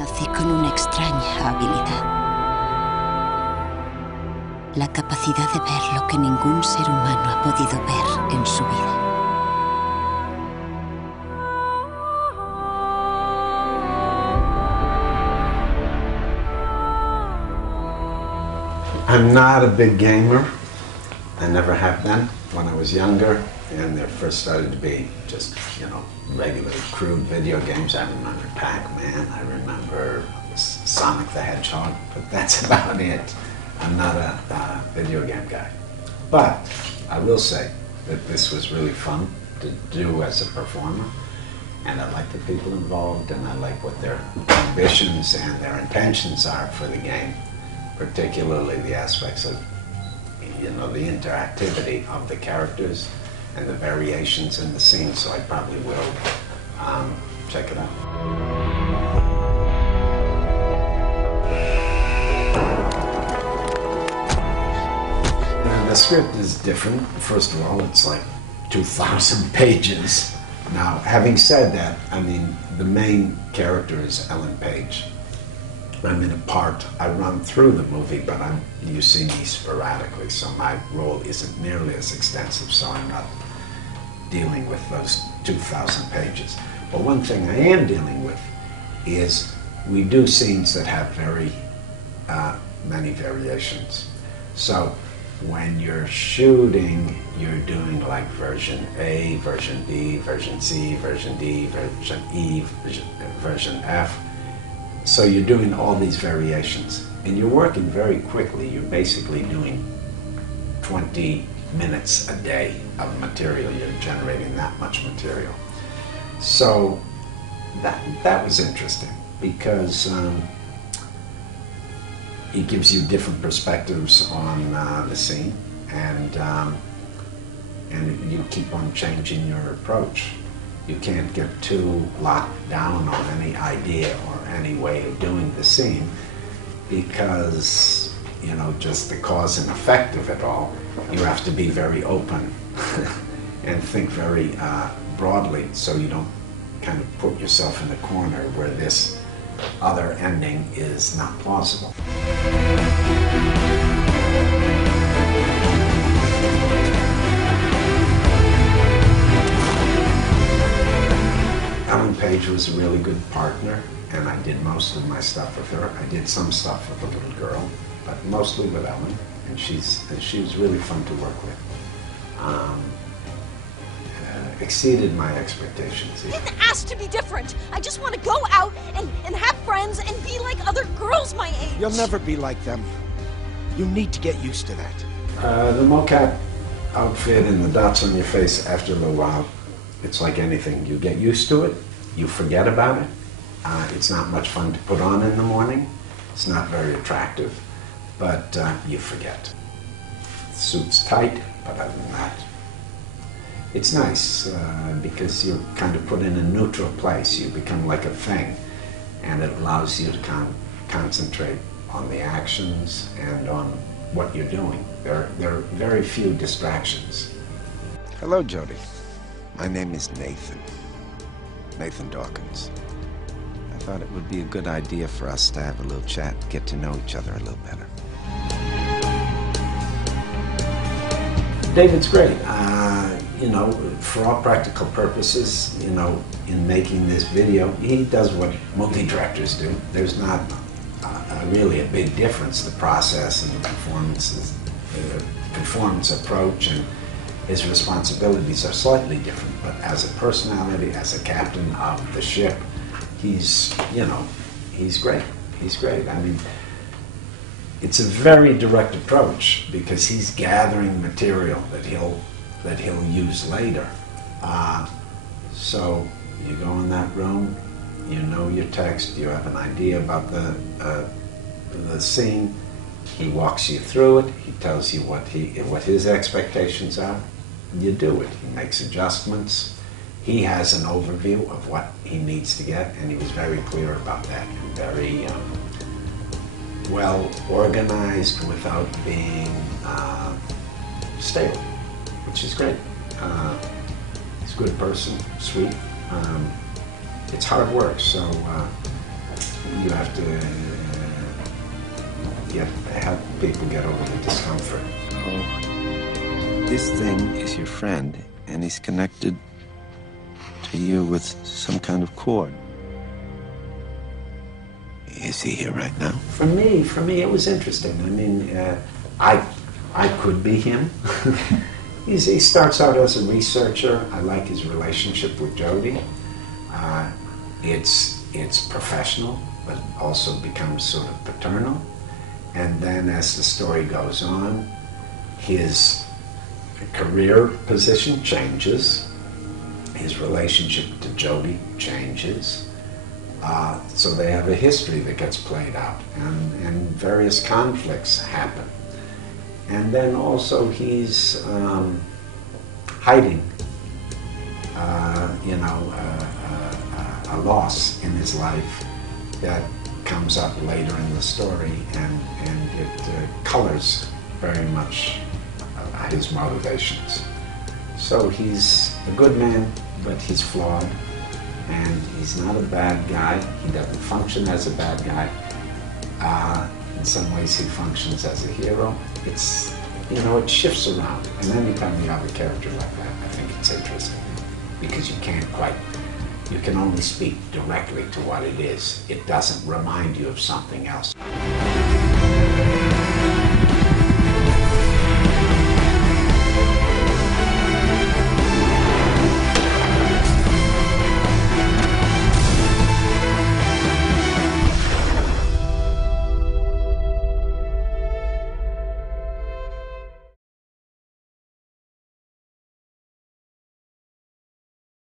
Nací con una extraña habilidad. La capacidad de ver lo que ningún ser humano ha podido ver en su vida. I'm not a big gamer. I never have been. When I was younger, and there first started to be just, you know, regular crude video games. I remember Pac-Man, I remember Sonic the Hedgehog, but that's about it. I'm not a video game guy. But I will say that this was really fun to do as a performer, and I like the people involved, and I like what their ambitions and their intentions are for the game, particularly the aspects of, you know, the interactivity of the characters and the variations in the scene, so I probably will check it out. The script is different. First of all, it's like 2,000 pages. Now, having said that, I mean, the main character is Ellen Page. I'm in a part, I run through the movie, but you see me sporadically, so my role isn't nearly as extensive, so I'm not dealing with those 2,000 pages. But one thing I am dealing with is we do scenes that have very many variations. So when you're shooting, you're doing like version A, version B, version C, version D, version E, version F. So you're doing all these variations, and you're working very quickly. You're basically doing 20 minutes a day of material. You're generating that much material. So that was interesting, because it gives you different perspectives on the scene, and you keep on changing your approach. You can't get too locked down on any idea or any way of doing the scene, because, you know, just the cause and effect of it all, you have to be very open and think very broadly, so you don't kind of put yourself in a corner where this other ending is not plausible. Ellen Page was a really good partner, and I did most of my stuff with her. I did some stuff with the little girl, but mostly with Ellen, and she was really fun to work with. Exceeded my expectations. I didn't ask to be different. I just want to go out and have friends and be like other girls my age. You'll never be like them. You need to get used to that. The mocap outfit and the dots on your face, after a little while, it's like anything. You get used to it, you forget about it. It's not much fun to put on in the morning. It's not very attractive, but you forget. The suit's tight, but other than that, it's nice because you're kind of put in a neutral place. You become like a thing, and it allows you to concentrate on the actions and on what you're doing. There are very few distractions. Hello, Jody. My name is Nathan Dawkins. I thought it would be a good idea for us to have a little chat, get to know each other a little better. David's great. You know, for all practical purposes, you know, in making this video, he does what movie directors do. There's not really a big difference. The process and the performance approach and his responsibilities are slightly different, but as a personality, as a captain of the ship, he's, you know, he's great. He's great. I mean, it's a very direct approach because he's gathering material that he'll use later. So you go in that room, you know your text, you have an idea about the scene. He walks you through it. He tells you what his expectations are. You do it. He makes adjustments. He has an overview of what he needs to get, and he was very clear about that and very well organized without being stale, which is great. He's a good person, sweet. It's hard work, so you have to help people get over the discomfort. Oh, this thing is your friend, and he's connected to you with some kind of cord. Is he here right now? For me, it was interesting. I mean, I could be him. He starts out as a researcher. I like his relationship with Jodie. It's professional, but also becomes sort of paternal. And then as the story goes on, his career position changes. His relationship to Jodie changes. So they have a history that gets played out, and various conflicts happen. And then also he's hiding, a loss in his life that comes up later in the story, and it colors very much his motivations. So he's a good man, but he's flawed, and he's not a bad guy. He doesn't function as a bad guy. In some ways he functions as a hero. It's, it shifts around. And anytime you have a character like that, I think it's interesting, because you can only speak directly to what it is. It doesn't remind you of something else.